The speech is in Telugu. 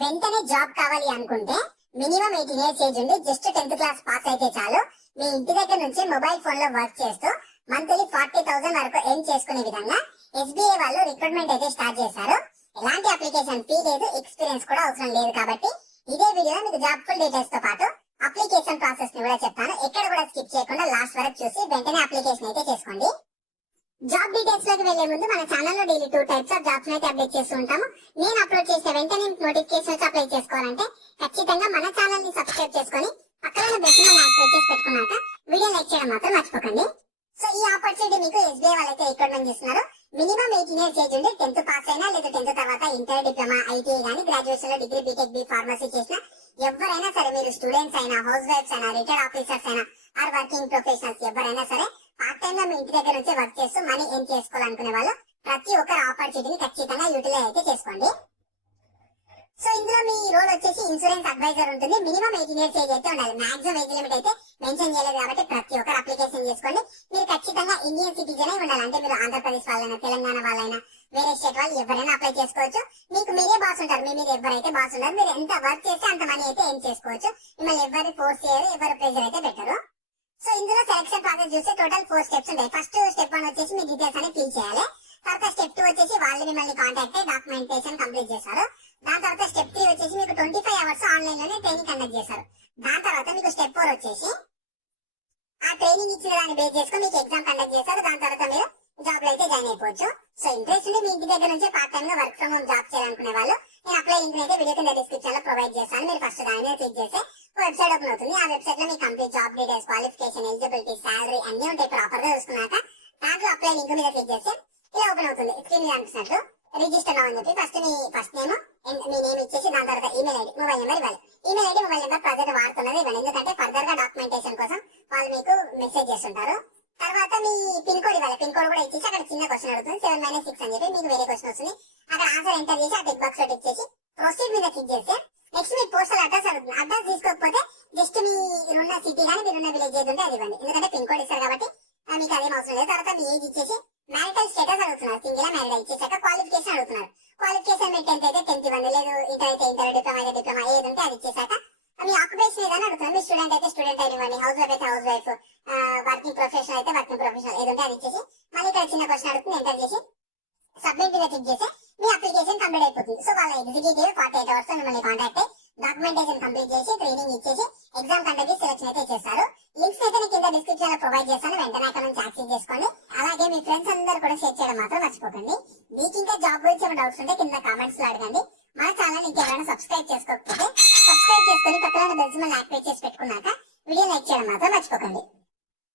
వెంటనే జాబ్ కావాలి అనుకుంటే మినిమం 18 ఇయర్స్ ఏజ్ ఉండి జస్ట్ 10th క్లాస్ పాస్ అయితే చాలు. మీ ఇంటి దగ్గర నుంచి మొబైల్ ఫోన్ లో వర్క్ చేస్తూ మంత్లీ 40,000 వరకు ఎర్న్ చేసుకునే విధంగా SBI వాళ్ళు రిక్రూట్మెంట్ అయితే స్టార్ట్ చేశారు. ఎలాంటి అప్లికేషన్ ఫీ లేదు, ఎక్స్పీరియన్స్ కూడా అవసరం లేదు. కాబట్టి ఇదే వీడియోలో మీకు జాబ్ ఫుల్ డీటెయిల్స్ తో పాటు అప్లికేషన్ ప్రాసెస్ ని కూడా చెప్తాను. ఎక్కడ కూడా స్కిప్ చేయకుండా లాస్ట్ వరకు చూసి వెంటనే అప్లికేషన్ అయితే చేసుకోండి. జాబ్ డీటెయిల్స్ లోకి వెళ్లే ముందు మన ఛానల్ లో డైలీ 2 టైప్స్ ఆఫ్ జాబ్స్ అయితే అప్డేట్ చేస్తూ ఉంటాము. నేను అప్లోడ్ చేసిన వెంటనే నోటిఫికేషన్ వచ్చి అప్లై చేసుకోవాలంటే ఖచ్చితంగా మన ఛానల్ ని సబ్స్క్రైబ్ చేసుకొని పక్కన బెల్ సింబల్ యాక్టివేట్ చేసి పెట్టుకున్నాక వీడియో లైక్ చేయడం మాత్రం మర్చిపోకండి. సో ఈ ఆపర్చునిటీ మీకు SBI వాళ్ళైతే రిక్రూట్మెంట్ చేస్తున్నారు. మినిమం 18 ఇయర్స్ ఏజ్ ఉండి 10th పాస్ అయినా లేదా 10th తర్వాత ఇంటర్, డిప్లొమా, ITI గానీ గ్రాడ్యుయేషన్ లో డిగ్రీ, బీటెక్, ఫార్మసీ చేసిన ఎవరైనా సరే, మీరు స్టూడెంట్స్ అయినా, హౌస్ వైఫ్స్ అయినా, రిటైర్డ్ ఆఫీసర్స్ అయినా ఆర్ వర్కింగ్ ప్రొఫెషనల్స్ ఎవరైనా సరే పార్ట్ టైమ్ గా మీ ఇంటి దగ్గర నుంచి వర్క్ చేస్తూ మనీ ఎర్న్ చేసుకోవాలనుకునే వాళ్ళు ప్రతి ఒక్కరు ఆపర్చునిటీని ఖచ్చితంగా యూటిలైజ్ అయితే చేసుకోండి. సో ఇందులో మీ రోల్ వచ్చేసి ఇన్సూరెన్స్ అడ్వైజర్ ఉంటుంది. మినిమం 18 ఇయర్స్ ఏజ్ అయితే ఉండాలి. మాక్సిమం ఏజ్ లిమిట్ అయితే మెన్షన్ చేయలేదు కాబట్టి ప్రతి ఒక్కరు అప్లికేషన్ చేసుకోండి. మీరు ఖచ్చితంగా ఇండియన్ సిటిజన్ అయి ఉండాలి. అంటే మీరు ఆంధ్రప్రదేశ్ వాళ్ళైనా, తెలంగాణ వాళ్ళైనా, వేరే స్టేట్ వాళ్ళు ఎవరైనా అప్లై చేసుకోవచ్చు. మీకు మీరే బాస్ ఉంటారు. మీ మీద ఎవరైతే బాస్ ఉంటారు, మీరు ఎంత వర్క్ చేస్తే అంత మనీ అయితే ఎర్న్ చేసుకోవచ్చు. మిమ్మల్ని ఎవరు ఫోర్స్ చేయరు, ఎవరు ప్రెజర్ అయితే పెట్టరు. సో ఇందులో సెలక్షన్ ప్రాసెస్ చూస్తే టోటల్ 4 స్టెప్స్ ఉంటాయి. ఫస్ట్ స్టెప్ 1 వచ్చేసి మీ డీటెయిల్స్ అనేది ఫిల్ చేయాలి. తర్వాత స్టెప్ 2 వచ్చేసి వాళ్ళు మిమ్మల్ని కాంటాక్ట్ అయ్యి డాక్యుమెంటేషన్ కంప్లీట్ చేస్తారు. దాని తర్వాత స్టెప్ 3 వచ్చేసి మీకు 25 అవర్స్ ఆన్లైన్ లోనే ట్రైనింగ్ కండక్ట్ చేస్తారు. దాని తర్వాత మీకు స్టెప్ 4 వచ్చేసి ఆ ట్రైనింగ్ ఇచ్చిన దాన్ని బేస్ చేసుకుని మీకు ఎగ్జామ్ కండక్ట్ చేస్తారు. దాని తర్వాత మీరు జాబ్ లో అయితే జాయిన్ అయిపోవచ్చు. సో ఇంట్రెస్ట్ ఉండి మీ ఇంటి దగ్గర నుంచి పార్ట్ టైమ్ గా వర్క్ ఫ్రమ్ హోమ్ జాబ్ చేయాలనుకునే వాళ్ళు నేను అప్లై లింక్ అయితే వీడియో కింద డిస్క్రిప్షన్ లో ప్రొవైడ్ చేస్తాను. మీరు ఫస్ట్ దాని మీద క్లిక్ చేస్తే వెబ్సైట్ ఓపెన్ అవుతుంది. ఆ వెబ్సైట్ లో మీ complete job details, qualification, eligibility, salary అన్ని ఉంటాయి ప్రాపర్ గా చూసుకున్నాక దాంట్లో అప్లై లింక్ మీద క్లిక్ చేస్తే ఇలా ఓపెన్ అవుతుంది. స్క్రీన్ మీద అనిపిస్తున్నట్లు రిజిస్టర్ అని చెప్పి ఫస్ట్ మీ ఫస్ట్ నేమ్, మీ నేమ్ ఇచ్చేసి దాని తర్వాత ఈమెయిల్ ఐడి, మొబైల్ నెంబర్ ఇవ్వాలి. Email ID, mobile number present వాడుతున్నది ఇవ్వండి. ఎందుకంటే ఫర్దర్ గా డాక్యుమెంటేషన్ కోసం వాళ్ళు మీకు మెసేజ్ చేస్తుంటారు. తర్వాత మీ పిన్ కోడ్ ఇవ్వాలి. పిన్ కోడ్ కూడా ఇచ్చేసి అక్కడ చిన్న క్వశ్చన్ అడుగుతుంది 7 - 6 అని చెప్పి మీకు వేరే క్వశ్చన్ వస్తుంది. అక్కడ ఆన్సర్ ఎంటర్ చేసి ఆ టిక్ బాక్స్ లో టిక్ చేసి ప్రొసీడ్ మీద క్లిక్ చేస్తే నెక్స్ట్ మీ పోస్టల్ అడ్రస్ అడుగుతుంది. అడ్రస్ తీసుకోకపోతే జస్ట్ మీరున్న సిటీ కానీ మీరున్న విలేజ్ ఏది ఉంటే అది ఇవ్వండి. ఎందుకంటే పిన్ కోడ్ ఇస్తారు కాబట్టి మీకు అదేం అవసరం లేదు. తర్వాత మీ ఏజ్ ఇచ్చేసి మ్యారిటల్ స్టేటస్ అడుగుతున్నారు. సింగిల్ మ్యారీడ్ ఇచ్చేసాక క్వాలిఫికేషన్ అడుగుతున్నారు. క్వాలిఫికేషన్ మీరు 10th అయితే 10th ఇవ్వండి, లేదు ఇంటర్ అయితే ఇంటర్, డిప్లొమా అయితే డిప్లొమా, ఏది ఉంటే అది ఇచ్చేసాక మీ ఆక్యుపేషన్ ఏదైనా అడుగుతున్నారు. మీ స్టూడెంట్ అయితే స్టూడెంట్ అయితే ఇవ్వండి, హౌస్ వైఫ్ అయితే హౌస్ వైఫ్, వర్కింగ్ ప్రొఫెషనల్ అయితే వర్కింగ్ ప్రొఫెషనల్, ఏది ఉంటే అది ఇచ్చేసి మళ్ళీ ఇక్కడ చిన్న క్వశ్చన్ అడుగుతుంది ఎంటర్ చేసి సబ్మిట్ మీద క్లిక్ చేస్తే మీ అప్లికేషన్ కంప్లీట్ అయిపోతుంది. సో వాళ్ళ ఎగ్జిక్యూటివ్ 48 అవర్స్ మిమ్మల్ని కాంటాక్ట్ అయ్యి డాక్యుమెంటేషన్ కంప్లీట్ చేసి ట్రైనింగ్ ఇచ్చేసి ఎగ్జామ్ కండక్ట్ చేసి సెలెక్షన్ అయితే చేస్తారు. లింక్స్ అయితే నేను కింద డిస్క్రిప్షన్ లో ప్రొవైడ్ చేస్తాను. వెంటనే అక్కడ నుంచి యాక్సెస్ చేసుకోండి. అలాగే మీ ఫ్రెండ్స్ అందరూ కూడా షేర్ చేయడం మాత్రం మర్చిపోకండి. మీకు ఇంకా జాబ్ గురించి ఏమైనా డౌట్స్ ఉంటే కింద కామెంట్స్ లో అడగండి. మన ఛానల్ ఇంకెవరైనా సబ్స్క్రైబ్ చేసుకోకపోతే సబ్స్క్రైబ్ చేసుకుని పక్కన బెల్ సింబల్ యాక్టివేట్ చేసి పెట్టుకున్నాక వీడియో లైక్ చేయడం మాత్రం మర్చిపోకండి.